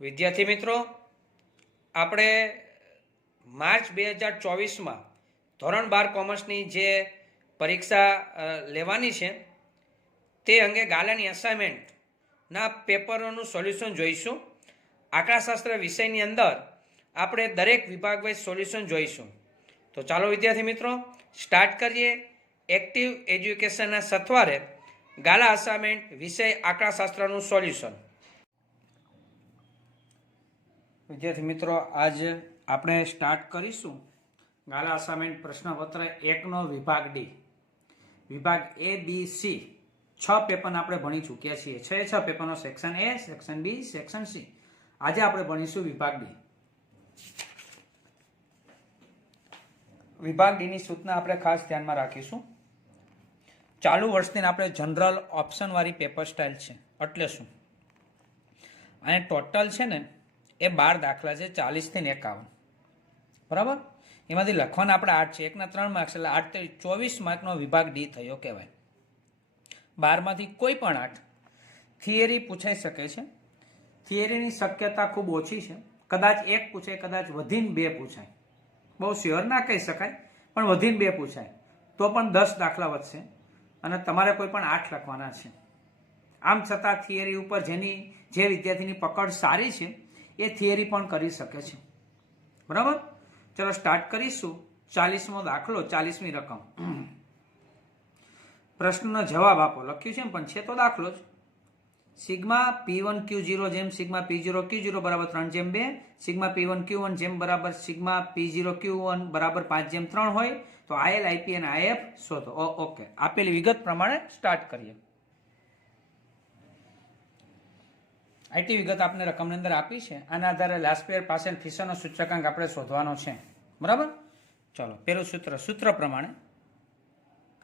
વિદ્યાર્થી મિત્રો, આપણે માર્ચ 2024માં ધોરણ 12 કોમર્સની જે પરીક્ષા લેવાની છે તે અંગે ગાલાની અસાઇનમેન્ટના પેપરોનું સોલ્યુશન જોઈશું. આંકડાશાસ્ત્ર વિષયની અંદર આપણે દરેક વિભાગ વાઇઝ સોલ્યુશન જોઈશું. તો ચાલો વિદ્યાર્થી મિત્રો સ્ટાર્ટ કરીએ. એક્ટિવ એજ્યુકેશનના સથવારે ગાલા અસાઇનમેન્ટ વિષય આંકડાશાસ્ત્રનું સોલ્યુશન. વિદ્યાર્થી મિત્રો, આજે આપણે સ્ટાર્ટ કરીશું ગાલા અસાઇનમેન્ટ પ્રશ્નપત્ર 1નો વિભાગ ડી. વિભાગ એ બી સી 6 પેપરને આપણે ભણી ચૂક્યા છીએ. 6 પેપરનો section A, section B, section C. આજે આપણે ભણીશું વિભાગ ડી. વિભાગ ડીની સૂચના આપણે ખાસ ધ્યાનમાં રાખીશું. ચાલુ વર્ષની આપણે જનરલ ઓપ્શનવાળી પેપર સ્ટાઇલ છે. એટલે શું? અને ટોટલ છે ને એ 12 દાખલા છે, 40 થી 51. બરાબર? એમાંથી લખવાના આપણે 8 છે. 1ના 3 માર્ક્સ એટલે 8 થી 24 માર્કનો વિભાગ ડી થયો કહેવાય. 12માંથી કોઈ પણ 8 થિયરી પૂછાઈ શકે છે. થિયરીની શક્યતા ખૂબ ઓછી છે. કદાચ 1 પૂછાય, કદાચ વધીને 2 પૂછાય. બહુ શ્યોર ના કહી શકાય, પણ વધીને 2 પૂછાય તો પણ 10 દાખલા વધશે અને તમારે કોઈ પણ 8 લખવાના છે. આમ છતાં થિયરી ઉપર જે વિદ્યાર્થીની પકડ સારી છે એ થિયરી પણ કરી શકે છે. બરાબર? ચલો સ્ટાર્ટ કરીશું. 40મો દાખલો, 40મી રકમ. પ્રશ્નનો જવાબ આપો લખ્યું છે પણ છે તો દાખલો જ. સિગ્મા P1 Q0 જેમ સિગ્મા P0 Q0 બરાબર 3/2, સિગ્મા P1 Q1 જેમ બરાબર સિગ્મા P0 Q1 બરાબર 5/3 હોય તો IL, IP અને IF શોધો. ઓકે, આપેલી વિગત પ્રમાણે સ્ટાર્ટ કરીએ. આઈટી વિગત આપણે રકમની અંદર આપી છે. આના આધારે લાસ્ટ પેર પાસે ફિશરનો સૂચકાંક આપણે શોધવાનો છે. બરાબર? ચલો, પેલું સૂત્ર પ્રમાણે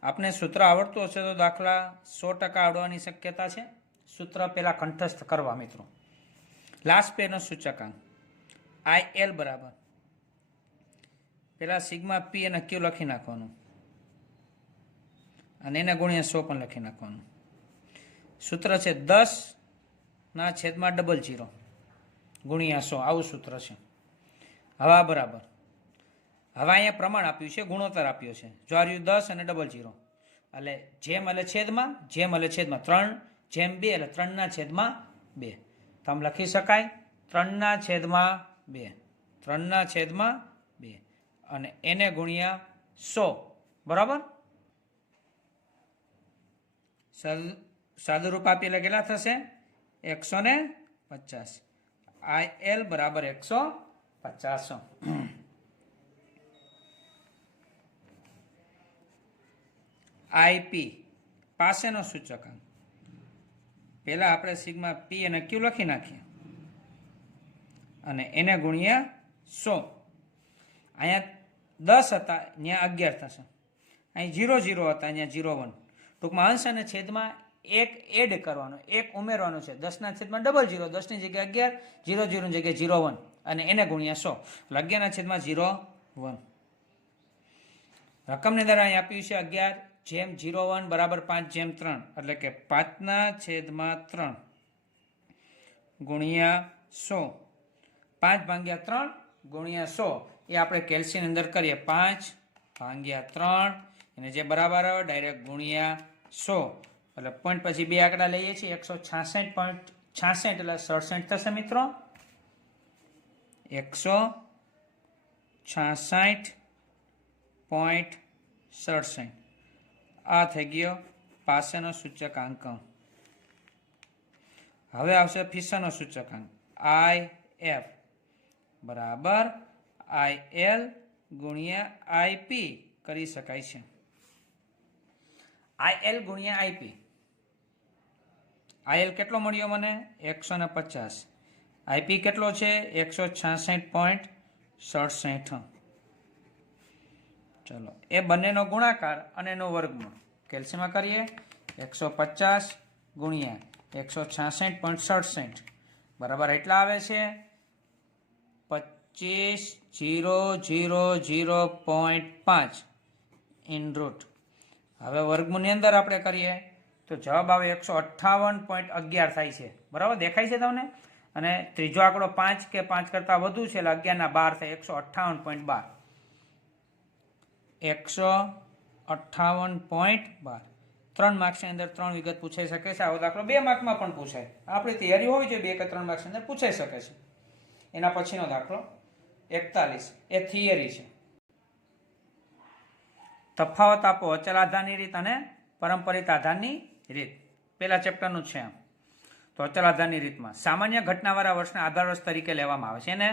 આપને સૂત્ર આવડતું હશે તો દાખલા 100% આવડવાની શક્યતા છે. સૂત્ર પહેલા કંઠસ્થ કરવા મિત્રો. લાસ્ટ પેરનો સૂચકાંક IL બરાબર પેલા સિગ્મા P અને Q લખી નાખવાનું અને એને ગુણ્યા 100 પણ લખી નાખવાનું. સૂત્ર છે 10/00 ગુણ્યા 100. આવું સૂત્ર છે. હવે બરાબર. હવે અહીંયા પ્રમાણ આપ્યું છે, ગુણોત્તર આપ્યો છે. જો આ રહ્યું 10 અને 00 એટલે જેમ એટલે છેદમાં, જેમ એટલે છેદમાં 3/2 એટલે 3/2. તો આમ લખી શકાય 3/2, 3/2 અને એને ગુણ્યા 100. બરાબર? સાદું રૂપ આપી એટલે કેટલા થશે? 150. IL બરાબર 150. IP પાસેનો સૂચકાંક પહેલા આપણે સિગ્મા P અને Q લખી નાખીએ અને એને ગુણ્યા 100. અહીંયા 10 હતા, અહીંયા 11 થશે. અહીં 0 0 હતા, અહીંયા 0 1. ટૂંકમાં અંશ અને છેદમાં એક એડ કરવાનો, એક ઉમેરવાનો છે. 10/00 10ની જગ્યાએ 11, 0 0 ની જગ્યાએ 0 1 અને એને ગુણ્યા 100 એટલે 11/0 1. રકમની અંદર અહીં આપ્યું છે 11/01 બરાબર 5/3 એટલે કે 5/3 ગુણ્યા 100. 5/3 ગુણ્યા 100 એ આપણે કેલ્સીની અંદર કરીએ. 5/3 એને જે બરાબર આવે ડાયરેક્ટ ગુણ્યા 100 એટલે પોઈન્ટ પછી 2 આંકડા લઈએ છીએ. 166.66 એટલે 67 થશે મિત્રો. 166.67 આ થઈ ગયો પાસેનો સૂચકાંક. હવે આવશે ફિશરનો સૂચકાંક IF બરાબર IL ગુણ્યા IP કરી શકાય છે. IL ગુણ્યા IP. IL કેટલો મળ્યો મને? 150. IP કેટલો છે? 166.67. ચલો, એ બંનેનો ગુણાકાર અને એનો વર્ગમૂળ કેલ્સીમાં કરીએ. 150 ગુણ્યા 166.67 બરાબર એટલા આવે છે 25,000.5 ઇન રૂટ. હવે વર્ગમૂળની અંદર આપણે કરીએ તો જવાબ આવે 158.11 થાય છે. બરાબર? દેખાય છે તમને? અને ત્રીજો આંકડો 5 કે 5 કરતાં વધુ છે એટલે 11 ના 12 થાય 158.12. 158.12. 3 માર્ક્સની અંદર 3 વિગત પૂછાઈ શકે છે. આવો દાખલો 2 માર્કમાં પણ પૂછાય. આપણી તૈયારી હોવી જોઈએ 2 કે 3 માર્ક્સની અંદર પૂછાઈ શકે છે. એના પછીનો દાખલો 41 એ થિયરી છે. તફાવત આપો અચલ આધારની રીત અને પરંપરિત આધારની રીત. પેલા ચેપ્ટરનું છે આમ. તો અચલ આધારની રીતમાં સામાન્ય ઘટનાવાળા વર્ષને આધાર વર્ષ તરીકે લેવામાં આવે છે. એને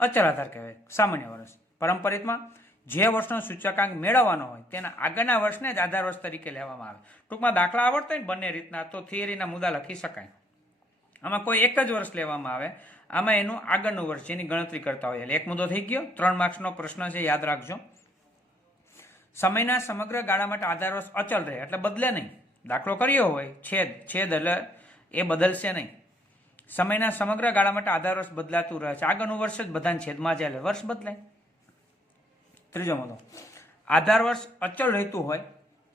અચલ આધાર કહેવાય, સામાન્ય વર્ષ. પરંપરિતમાં જે વર્ષનો સૂચકાંક મેળવવાનો હોય તેના આગળના વર્ષને જ આધાર વર્ષ તરીકે લેવામાં આવે. ટૂંકમાં દાખલા આવડતા હોય બંને રીતના તો થિયરીના મુદ્દા લખી શકાય. આમાં કોઈ એક જ વર્ષ લેવામાં આવે, આમાં એનું આગળનું વર્ષ જેની ગણતરી કરતા હોય. એટલે એક મુદ્દો થઈ ગયો. 3 માર્ક્સનો પ્રશ્ન છે, યાદ રાખજો. સમયના સમગ્ર ગાળા માટે આધાર વર્ષ અચલ રહે એટલે બદલે નહીં. દાખલો કર્યો હોય છેદ એટલે એ બદલશે નહીં. સમયના સમગ્ર ગાળા માટે આધાર વર્ષ બદલાતું રહે છે. આગળનું વર્ષ જ બધાને છેદમાં જાય એટલે વર્ષ બદલાય. ત્રીજો મુદ્દો, આધાર વર્ષ અચલ રહેતું હોય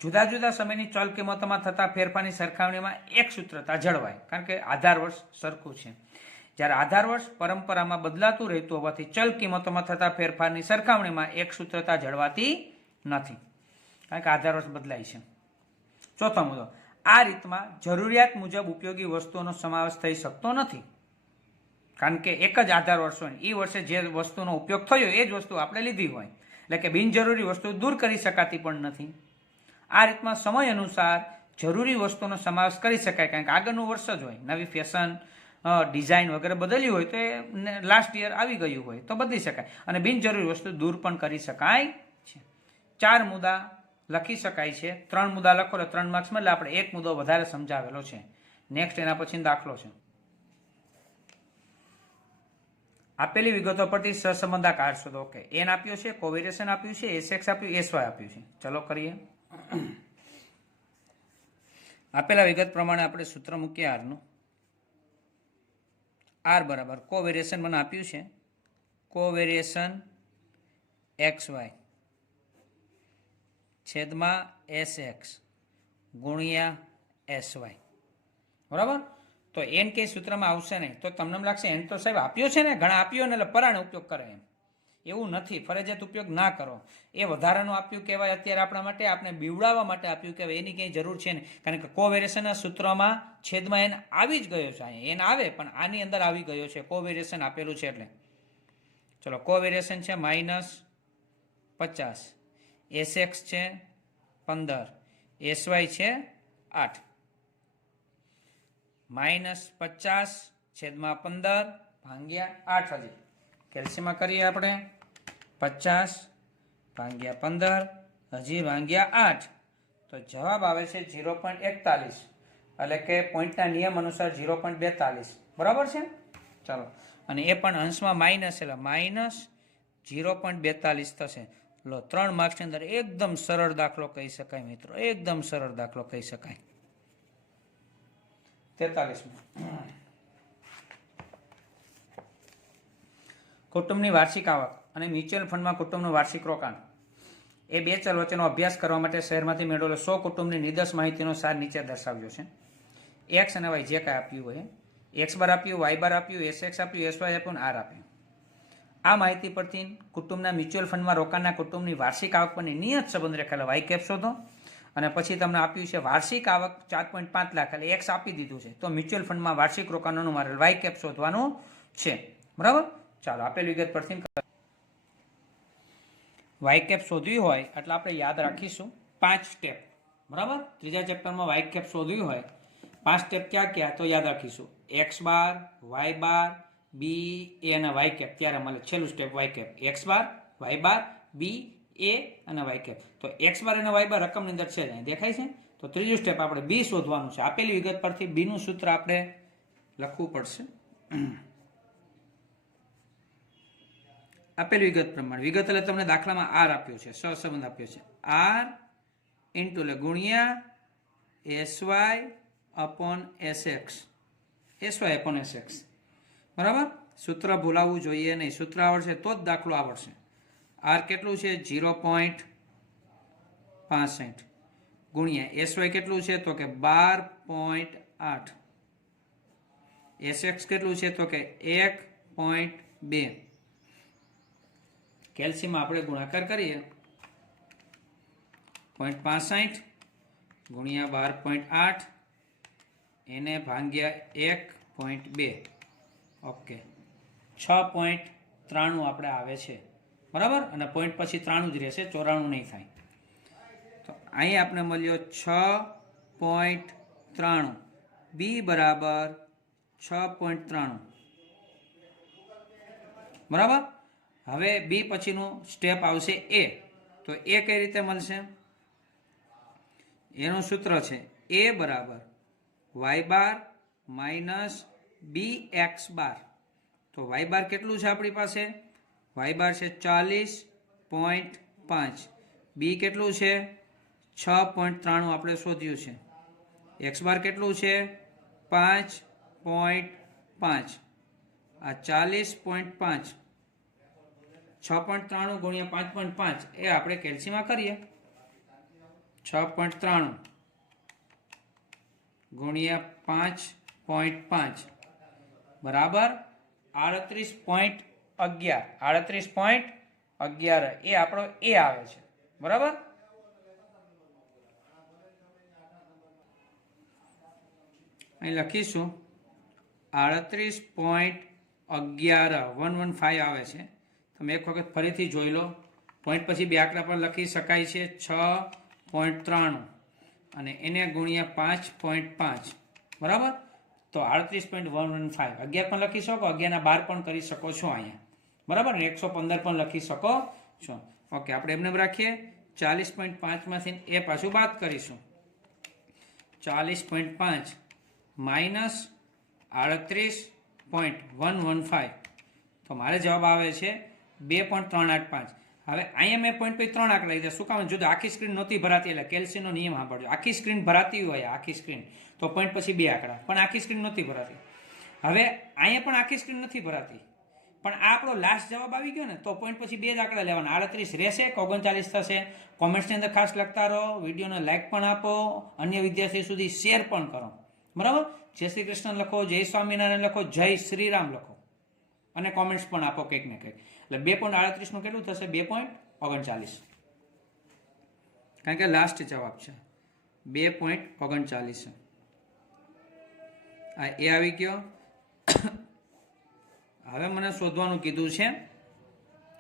જુદા જુદા સમયની ચલ કિંમતોમાં થતા ફેરફારની સરખામણીમાં એક સૂત્રતા જળવાય. કારણ કે આધાર વર્ષ સરખું છે. જ્યારે આધાર વર્ષ પરંપરામાં બદલાતું રહેતું હોવાથી ચલ કિંમતોમાં થતા ફેરફારની સરખામણીમાં એક સૂત્રતા જળવાતી નથી, કારણ કે આધાર વર્ષ બદલાય છે. ચોથો મુદ્દો, આ રીતમાં જરૂરિયાત મુજબ ઉપયોગી વસ્તુઓનો સમાવેશ થઈ શકતો નથી. કારણ કે એક જ આધાર વર્ષ હોય, એ વર્ષે જે વસ્તુનો ઉપયોગ થયો એ જ વસ્તુ આપણે લીધી હોય, એટલે કે બિનજરૂરી વસ્તુ દૂર કરી શકાતી પણ નથી. આ રીતમાં સમય અનુસાર જરૂરી વસ્તુનો સમાવેશ કરી શકાય, કારણ કે આગળનું વર્ષ જ હોય. નવી ફેશન, ડિઝાઇન વગેરે બદલી હોય તો એ લાસ્ટ યર આવી ગયું હોય તો બદલી શકાય, અને બિનજરૂરી વસ્તુ દૂર પણ કરી શકાય છે. 4 મુદ્દા લખી શકાય છે. 3 મુદ્દા લખો એટલે 3 માર્ક્સમાં, એટલે આપણે 1 મુદ્દો વધારે સમજાવેલો છે. નેક્સ્ટ એના પછી દાખલો છે. આપેલી વિગતો પરથી સહસંબંધાકાર શોધો. ઓકે, એન આપ્યો છે, કોવેરિએશન આપ્યું છે, એસએક્સ આપ્યું, એસવાય આપ્યું છે. ચલો કરીએ. આપેલા વિગત પ્રમાણે આપણે સૂત્ર મૂકીએ આરનું. આર બરાબર કોવેરિએશન મને આપ્યું છે, કોવેરિએશન એક્સ વાય છેદમાં એસએક્સ ગુણ્યા એસવાય. બરાબર. તો એન કે સૂત્રમાં આવશે નહીં. તો તમને એમ લાગશે એન તો સાહેબ આપ્યો છે ને, ઘણા આપ્યો ને એટલે પરાણે ઉપયોગ કરે. એમ એવું નથી, ફરજિયાત ઉપયોગ ના કરો. એ વધારાનું આપ્યું કહેવાય અત્યારે આપણા માટે, આપણે બીવડાવવા માટે આપ્યું કહેવાય. એની કંઈ જરૂર છે નહીં, કારણ કે કોવેરિએશનના સૂત્રમાં છેદમાં એન આવી જ ગયો છે. અહીંયા એન આવે પણ આની અંદર આવી ગયો છે, કોવેરિએશન આપેલું છે એટલે. ચલો, કોવેરિએશન છે -50, એસએક્સ છે 15, એસવાય છે 8. -50 છેદમાં 15 ભાગ્યા 8. હજી કેલ્સીમાં કરીએ આપણે 50 ભાગ્યા 15 હજી ભાગ્યા 8. તો જવાબ આવે છે 0.41, એટલે કે પોઈન્ટના નિયમ અનુસાર 0.42. બરાબર છે. ચાલો, અને એ પણ અંશમાં માઇનસ એટલે -0.42 થશે. લો, 3 માર્ક્સની અંદર એકદમ સરળ દાખલો કહી શકાય મિત્રો, એકદમ સરળ દાખલો કહી શકાય. 43. કુટુંબની વાર્ષિક આવક અને મ્યુચ્યુઅલ ફંડમાં કુટુંબનું વાર્ષિક રોકાણ એ બે ચલ વચ્ચેનો અભ્યાસ કરવા માટે શહેરમાંથી મેળવેલો 100 કુટુંબની નિર્દોષ માહિતીનો સાર નીચે દર્શાવ્યો છે. એક્સ અને વાય જે કાંઈ આપ્યું હોય, એક્સ બાર આપ્યું, વાય બાર આપ્યું, એસએક્સ આપ્યું, એસવાય આપ્યું અને આર આપ્યું. આ માહિતી પરથી કુટુંબના મ્યુચ્યુઅલ ફંડમાં રોકાણના કુટુંબની વાર્ષિક આવક પરની નિયત સંબંધ રેખાયેલો વાય કેપ શોધો. અને પછી તમને આપ્યું છે વાર્ષિક આવક 4.5 લાખ, એટલે એક્સ આપી દીધું છે. તો મ્યુચ્યુઅલ ફંડમાં વાર્ષિક રોકાણનું મારે વાય કેપ શોધવાનું છે. બરાબર. ચાલો, આપેલ વિગત પરથી વાય કેપ શોધવી હોય એટલે આપણે યાદ રાખીશું 5 સ્ટેપ. બરાબર. ત્રીજા ચેપ્ટરમાં વાય કેપ શોધવી હોય 5 સ્ટેપ ક્યાં ક્યાં તો યાદ રાખીશું. X bar, Y bar, B, A અને વાય કેપ. ત્યારે મળે છેલ્લું step Y cap. X bar, Y bar, B, A અને વાય કેપ. તો એક્સ બાર અને વાય બાર રકમની અંદર છે, દેખાય છે. તો ત્રીજું સ્ટેપ આપણે બી શોધવાનું છે. આપેલી વિગત પરથી બીનું સૂત્ર આપણે લખવું પડશે. આપેલ વિગત પ્રમાણે, વિગત એટલે તમને દાખલામાં આર આપ્યો છે, સહસંબંધ આપ્યો છે. આર ઇન્ટુ એટલે ગુણ્યા SY upon SX, SY upon SX. બરાબર. સૂત્ર ભૂલાવવું જોઈએ નહીં. સૂત્ર આવડશે તો જ દાખલો આવડશે. આર કેટલું છે 0.65 ગુણ્યા એસવાય કેટલું છે તો કે 12.8 એસએક્સ કેટલું છે તો કે 1.2 કેલ્શિયમ આપણે ગુણાકાર કરીએ 0.65 ગુણ્યા 12.8 એને ભાગ્યા 1.2 ઓકે 6.93 આપણે આવે છે બરાબર અને પોઈન્ટ પછી 93 જ રહેશે 94 નહીં થાય તો અહીં આપણે મળ્યો 6.93 બી બરાબર 6.93 બરાબર હવે બી પછીનું સ્ટેપ આવશે એ તો એ કઈ રીતે મળશે એનું સૂત્ર છે એ બરાબર વાય બાર માઇનસ બી એક્સ બાર તો વાય બાર કેટલું છે આપણી પાસે વાય બાર છે 40.5 બી કેટલું છે 6.93 આપણે શોધ્યું છે એક્સ બાર કેટલું છે 5.5 આ 40.5 6.93 ગુણ્યા 5.5 એ આપણે કેલ્શિયમમાં કરીએ 6.93 ગુણ્યા 5.5 બરાબર 38.11 એ આપણો એ આવે છે બરાબર અહીં લખીશું 38.11 આવે છે તમે એક વખત ફરીથી જોઈ લો પોઈન્ટ પછી બે આંકડા પર લખી શકાય છે 6.93 અને એને ગુણ્યા 5.5 બરાબર તો 38.115 11 પણ લખી શકો 11 ના 12 પણ કરી શકો છો અહીંયા બરાબર ને 115 પણ લખી શકો છો ઓકે આપણે એમને રાખીએ 40.5 માંથી એ પાછું બાદ કરીશું 40.5 માઇનસ 38.115 તો મારે જવાબ આવે છે 2.385 હવે અહીંયા મેં પોઈન્ટ પછી 3 આંકડા લીધા શું કામ જો આખી સ્ક્રીન નહોતી ભરાતી એટલે કેલ્શિયમનો નિયમ સાંભળજો આખી સ્ક્રીન ભરાતી હોય આખી સ્ક્રીન તો પોઈન્ટ પછી 2 આંકડા પણ આખી સ્ક્રીન નહોતી ભરાતી હવે અહીંયા પણ આખી સ્ક્રીન નથી ભરાતી પણ આ આપણો લાસ્ટ જવાબ આવી ગયો ને તો પોઈન્ટ પછી 2 જ આંકડા લેવાના 38 રહેશે કે 39 થશે કોમેન્ટ્સની અંદર ખાસ લખતા રહો વિડીયોને લાઈક પણ આપો અન્ય વિદ્યાર્થી સુધી શેર પણ કરો બરાબર જય શ્રી કૃષ્ણ લખો જય સ્વામિનારાયણ લખો જય શ્રીરામ લખો અને કોમેન્ટ્સ પણ આપો કંઈક ને કંઈક એટલે 2.38 નું કેટલું થશે 2.39 કારણ કે લાસ્ટ જવાબ છે 2.39 આ એ આવી ગયો હવે મને શોધવાનું કીધું છે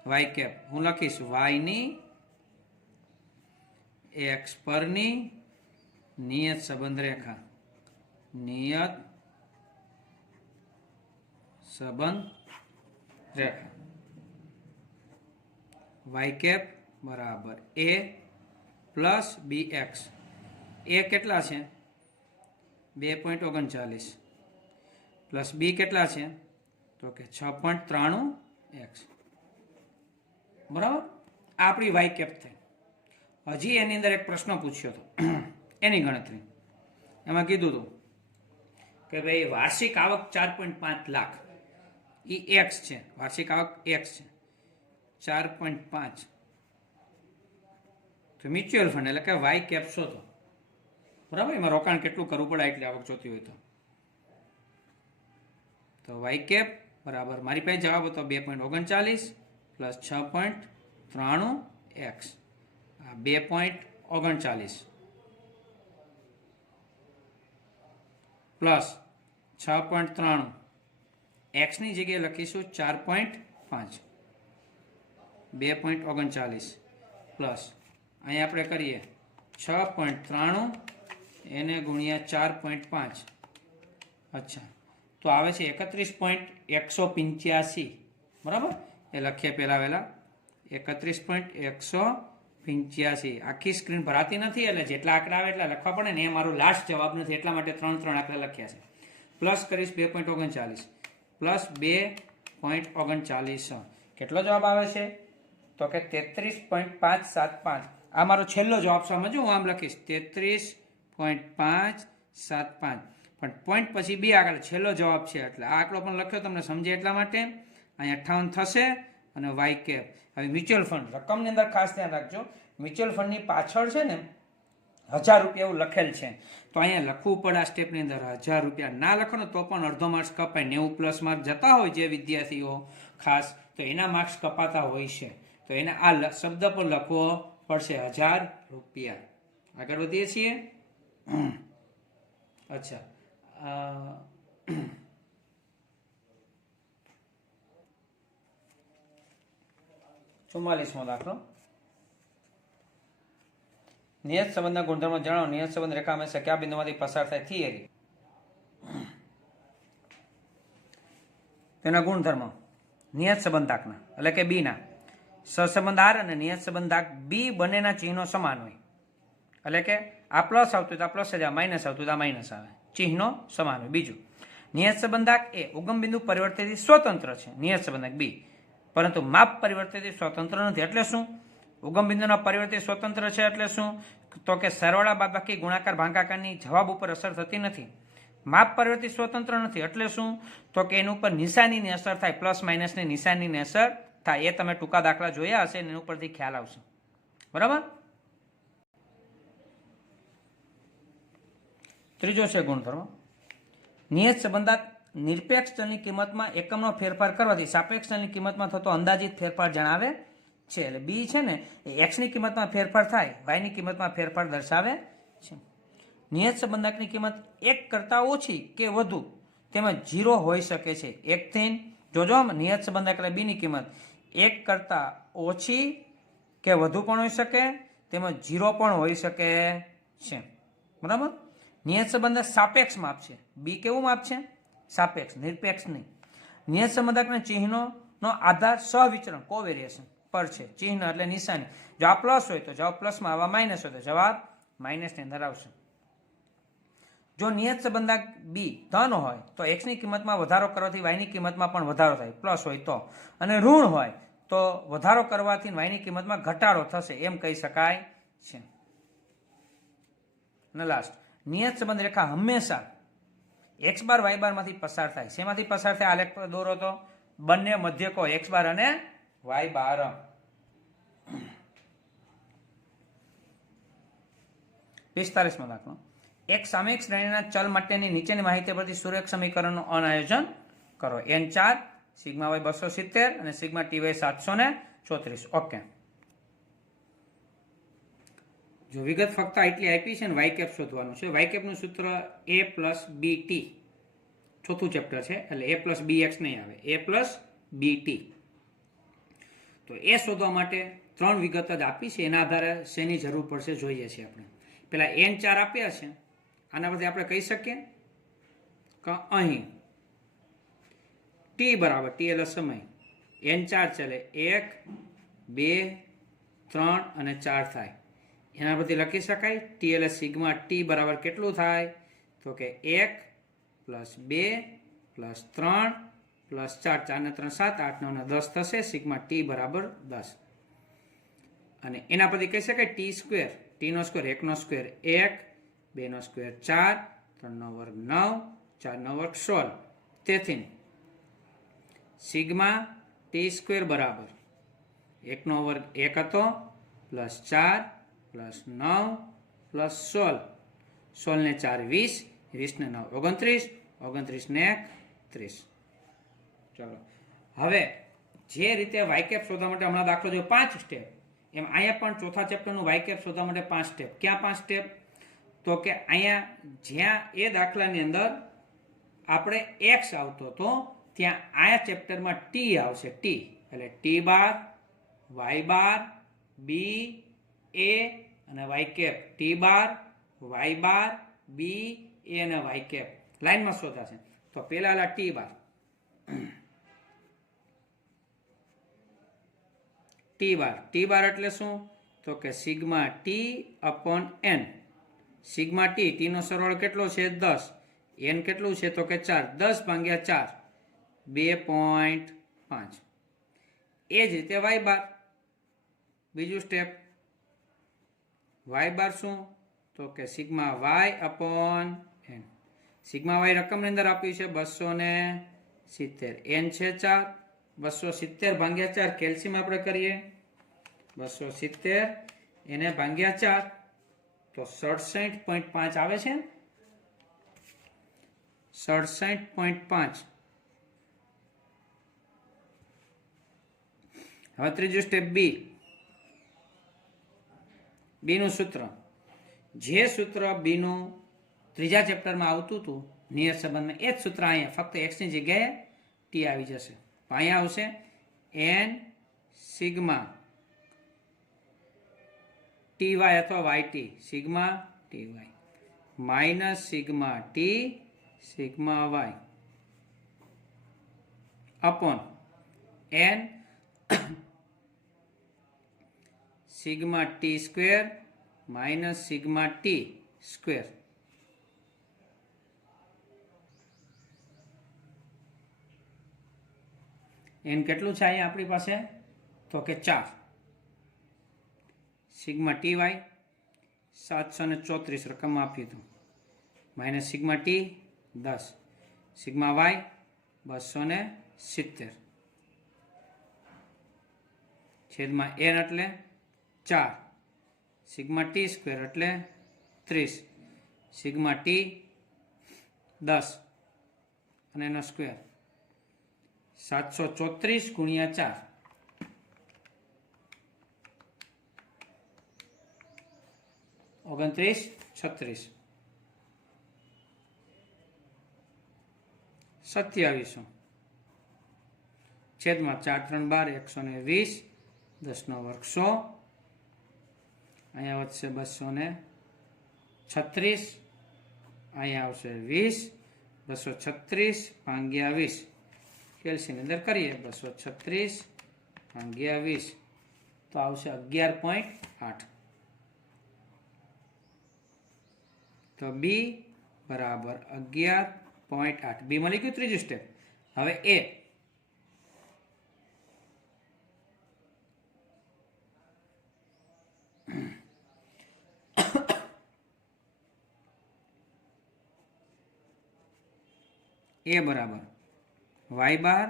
વાય કેપ હું લખીશ વાય ની એક્સ પરની નિયત સંબંધ રેખા નિયત સંબંધ રેખા વાય કેપ બરાબર એ પ્લસ બી એક્સ એ કેટલા છે 2.39 પ્લસ બી કેટલા છે તો કે 6.93 એક્સ બરાબર આપણી વાય કેપ થઈ હજી એની અંદર એક પ્રશ્ન પૂછ્યો હતો એની ગણતરી એમાં કીધું હતું કે ભાઈ વાર્ષિક આવક 4.5 લાખ એ એક્સ છે વાર્ષિક આવક એક્સ છે 4.5 તો મ્યુચ્યુઅલ ફંડ એટલે કે વાય કેપ શોધો બરાબર એમાં રોકાણ કેટલું કરવું પડે એટલી આવક જોતી હોય તો વાય કેપ બરાબર મારી પાસે જવાબ હતો 2.39 પ્લસ 6.93 એક્સ 2.39 પ્લસ 6.93 એક્સની જગ્યાએ લખીશું 4.5 2.39 પ્લસ અહીં આપણે કરીએ 6.93 એને ગુણ્યા 4.5 અચ્છા તો આવે છે 31.185 બરાબર એ લખીએ પહેલા વહેલા 31.185 આખી સ્ક્રીન ભરાતી નથી એટલે જેટલા આંકડા આવે એટલા લખવા પડે ને એ મારો લાસ્ટ જવાબ નથી એટલા માટે 3 આંકડા લખ્યા છે પ્લસ કરીશ 2.39 પ્લસ 2.39 કેટલો જવાબ આવે છે તો કે 33.575 આ મારો છેલ્લો જવાબ સમજો હું આમ લખીશ 33.575 પણ પોઈન્ટ પછી બી આગળ છેલ્લો જવાબ છે એટલે આ આંકડો પણ લખ્યો તમને સમજે એટલા માટે અહીં 58 થશે અને વાય કેપ હવે મ્યુચ્યુઅલ ફંડ રકમની અંદર ખાસ ધ્યાન રાખજો મ્યુચ્યુઅલ ફંડની પાછળ છે ને 1000 રૂપિયા એવું લખેલ છે, તો અહીંયા લખવું પડે આ સ્ટેપની અંદર 1000 રૂપિયા. ના લખો ને તો પણ અડધો માર્ક્સ કપાય. 90+ માર્ક જતા હોય જે વિદ્યાર્થીઓ ખાસ, તો એના માર્ક્સ કપાતા હોય છે. તો એને આ શબ્દ પણ લખવો પડશે, 1000 રૂપિયા. આગળ વધીએ છીએ. અચ્છા, 44મો દાખલો. નિયત સંબંધના ગુણધર્મો જણાવો. નિયત સંબંધ રેખા હંમેશા કયા બિંદુમાંથી પસાર થાય? થિયરી. તેના ગુણધર્મો નિયત સંબંધાકના એટલે કે બી ના સહસંબંધ આર અને નિયત સંબંધાક બી બંનેના ચિહ્નો સમાન હોય. એટલે કે આ પ્લસ આવતું તો આ પ્લસ જ, આ માઇનસ આવતું તો આ માઇનસ આવે. ચિહ્નો સમાન હોય. બીજું, નિયત સંબંધાક એ ઉગમ બિંદુ પરિવર્તનથી સ્વતંત્ર છે. નિયત સંબંધાક બી, પરંતુ માપ પરિવર્તનથી સ્વતંત્ર નથી. એટલે શું? ઉગમ બિંદુના પરિવર્તન સ્વતંત્ર છે એટલે શું? તો કે સરવાળા બાદબાકી ગુણાકાર ભાગાકારની જવાબ ઉપર અસર થતી નથી. માપ પરિવર્તન સ્વતંત્ર નથી એટલે શું? તો કે એની ઉપર નિશાનીની અસર થાય, પ્લસ માઇનસની નિશાનીની અસર થાય. એ તમે ટૂંકા દાખલા જોયા હશે, એની ઉપરથી ખ્યાલ આવશે. બરાબર. ત્રીજો છે ગુણધર્મ. નિયત સંબંધાત નિરપેક્ષ ચલની કિંમતમાં એકમનો ફેરફાર કરવાથી સાપેક્ષ ચલની કિંમતમાં થતો અંદાજિત ફેરફાર જણાવે છે. એટલે બી છે ને એ એક્સની કિંમતમાં ફેરફાર થાય, વાયની કિંમતમાં ફેરફાર દર્શાવે છે. નિયત સંબંધકની કિંમત 1 કરતાં ઓછી કે વધુ તેમજ 0 હોઈ શકે છે. 1 થી જોજો, નિયત સંબંધક એટલે બીની કિંમત 1 કરતાં ઓછી કે વધુ પણ હોઈ શકે, તેમજ 0 પણ હોઈ શકે છે. બરાબર. નિયત સંબંધક સાપેક્ષ માપ છે. બી કેવું માપ છે? સાપેક્ષ, નિરપેક્ષ નહીં. નિયત સંબંધકના ચિહ્નોનો આધાર સહવિચરણ કોવેરિએશન પર છે. ચિહ્ન એટલે નિશાની. જો આ પ્લસ હોય તો જવાબ પ્લસમાં, આવા માઇનસ હોય તો જવાબ માઇનસની અંદર આવશે. જો નિયત સંબંધક બી ધન હોય તો એક્સની કિંમતમાં વધારો કરવાથી વાયની કિંમતમાં પણ વધારો થાય, પ્લસ હોય તો. અને ઋણ હોય તો વધારો કરવાથી વાયની કિંમતમાં ઘટાડો થશે, એમ કહી શકાય છે. અને લાસ્ટ, નિયત સંબંધ રેખા હંમેશા એક્સ બાર વાય બાર માંથી પસાર થાય. શેમાંથી પસાર થાય? આલેખ પર દોરો તો બંને મધ્યકો એક્સ બાર અને વાય બાર. 45મો દાખલો. એક સામયિક શ્રેણીના ચલ માટેની નીચેની માહિતી પરથી સુરેખ સમીકરણનું અનાયોજન કરો. n4 સિગ્મા વાય 270 અને સિગ્મા ટી વાય 734. ઓકે. જો વિગત ફક્ત આટલી આપી છે ને, વાય કેપ શોધવાનું છે. વાય કેપનું સૂત્ર a પ્લસ બી ટી, ચોથું ચેપ્ટર છે એટલે a પ્લસ બી એક્સ નહીં આવે, a પ્લસ બી ટી. તો એ શોધવા માટે 3 વિગત જ આપી છે. એના આધારે શેની જરૂર પડશે જોઈએ છીએ આપણે. પેલા n4 આપ્યા છે, આના પરથી આપણે કહી શકીએ કે અહીં ટી બરાબર, ટી એટલે સમય, n4 છે એટલે 1 2 3 અને 4 થાય. એના પરથી લખી શકાય ટી એટલે સિગ્મા ટી બરાબર કેટલું થાય? તો કે 1 પ્લસ 2 પ્લસ 3 પ્લસ 4, 4 ને 3 7, 8 9 ને 10 થશે. સિગ્મા ટી બરાબર 10. અને એના પરથી કહી શકાય ટી સ્ક્વેર, ટી નો સ્ક્વેર 1 નો સ્ક્વેર 1, 2 નો સ્ક્વેર 4, 3 નો વર્ગ 9, 4 નો વર્ગ 16. તેથી સિગ્મા ટી સ્ક્વેર બરાબર 1 નો વર્ગ 1 હતો, પ્લસ 4 પ્લસ 9 પ્લસ 16, 16 ને 4 20, 20 ને 9 29, 29 ને 30. ચલો, હવે જે રીતે વાયકેપ શોધવા માટે હમણાં દાખલો જો 5 સ્ટેપ, એમ અહીંયા પણ ચોથા ચેપ્ટરનું વાયકેપ શોધવા માટે 5 સ્ટેપ. ક્યાં 5 સ્ટેપ? તો કે અહીંયા જ્યાં એ દાખલાની અંદર આપણે એક્સ આવતો હતો ત્યાં આયા ચેપ્ટરમાં ટી આવશે. ટી એટલે T bar, Y bar, B, A અને Y cap. T bar, Y bar, B, A અને વાય કેપ લાઈનમાં શોધાશે. તો પેલા T bar. T bar, T bar એટલે શું? તો કે sigma T upon N. Sigma T, T નો સરવાળો કેટલો છે? 10. એન કેટલું છે? તો કે 4. 10 ભાગ્યા 4 2.5. એ જ રીતે વાય બાર. બીજું સ્ટેપ, વાય બાર શું? તો કે sigma Y upon N. Sigma Y રકમની અંદર આપ્યું છે 270. એન છે 4. 270 ભાગ્યા 4 કેલ્શિયમ આપણે કરીએ 270 એને ભાગ્યા 4 તો તો 67.5 આવે છે, 67.5. હવે ત્રીજું સ્ટેપ બી. બીનું સૂત્ર, જે સૂત્ર બીનું ત્રીજા ચેપ્ટરમાં આવતું હતું નિયત સંબંધમાં, એ જ સૂત્ર અહીંયા ફક્ત એક્સની જગ્યાએ ટી આવી જશે. અહીંયા આવશે એન સિગ્મા ટી વાય અથવા Y T, sigma T Y minus sigma T sigma Y upon N sigma T square minus sigma T square. N કેટલું છે અહીંયા આપણી પાસે? તો કે 4. સિગ્મા ટી વાય 734 રકમ આપી હતું, minus sigma T 10, sigma Y 270 છેદમાં એન એટલે 4, સિગ્મા ટી સ્ક્વેર એટલે 30, સિગ્મા ટી 10 અને એનો સ્ક્વેર 734 ગુણ્યા 4 29, 36 2700 છેદમાં 4 3 12 120 10 નો વર્ગ 100. અહીંયા વધશે 236, અહીંયા આવશે 20, 236 ભાગ્યા 20 કેલ્સીની અંદર કરીએ, 236 ભાગ્યા 20 તો આવશે 11.8. તો બી બરાબર 11.8. બી મળી ગયું ત્રીજું સ્ટેપ. હવે એ બરાબર વાય બાર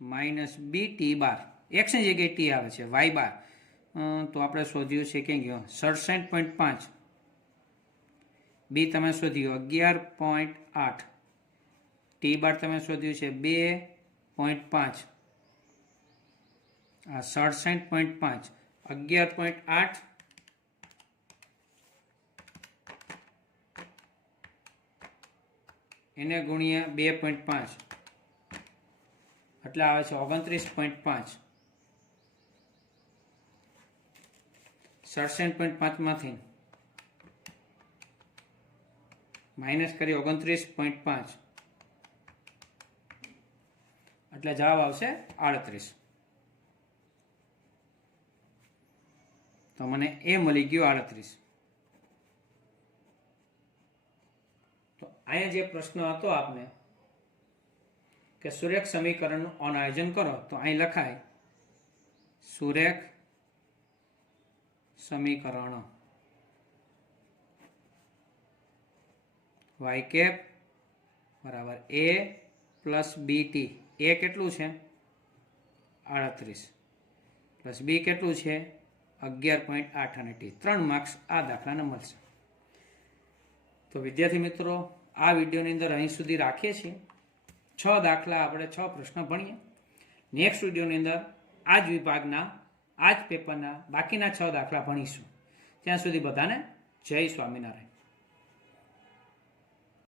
માઇનસ બી ટી બાર. એક્સની જગ્યાએ ટી આવે છે, વાય બાર તો આપણે શોધ્યું છે ક્યાં ગયો? 67.5. બી તમે શોધ્યું 11.8, ટી બાર તમે શોધ્યું છે 2.5. આ 67.5 11.8 એને ગુણ્યા 2.5 એટલે આવે છે 29.5. 67.5 માંથી માઇનસ કરી 29.5 એટલે જવાબ આવશે 38. તો મને એ મળી ગયો 38. તો અહીંયા જે પ્રશ્ન હતો આપને કે સુરેખ સમીકરણનું આયોજન કરો, તો અહીં લખાય સુરેખ સમીકરણ વાય કેપ બરાબર એ પ્લસ બી ટી. એ કેટલું છે? 38 પ્લસ બી કેટલું છે? 11.8 અને ટી. 3 માર્ક્સ આ દાખલાને મળશે. તો વિદ્યાર્થી મિત્રો, આ વિડીયોની અંદર અહીં સુધી રાખીએ છીએ. 6 દાખલા આપણે 6 પ્રશ્ન ભણીએ. નેક્સ્ટ વિડીયોની અંદર આ જ વિભાગના આ જ પેપરના બાકીના 6 દાખલા ભણીશું. ત્યાં સુધી બધાને જય સ્વામિનારાયણ.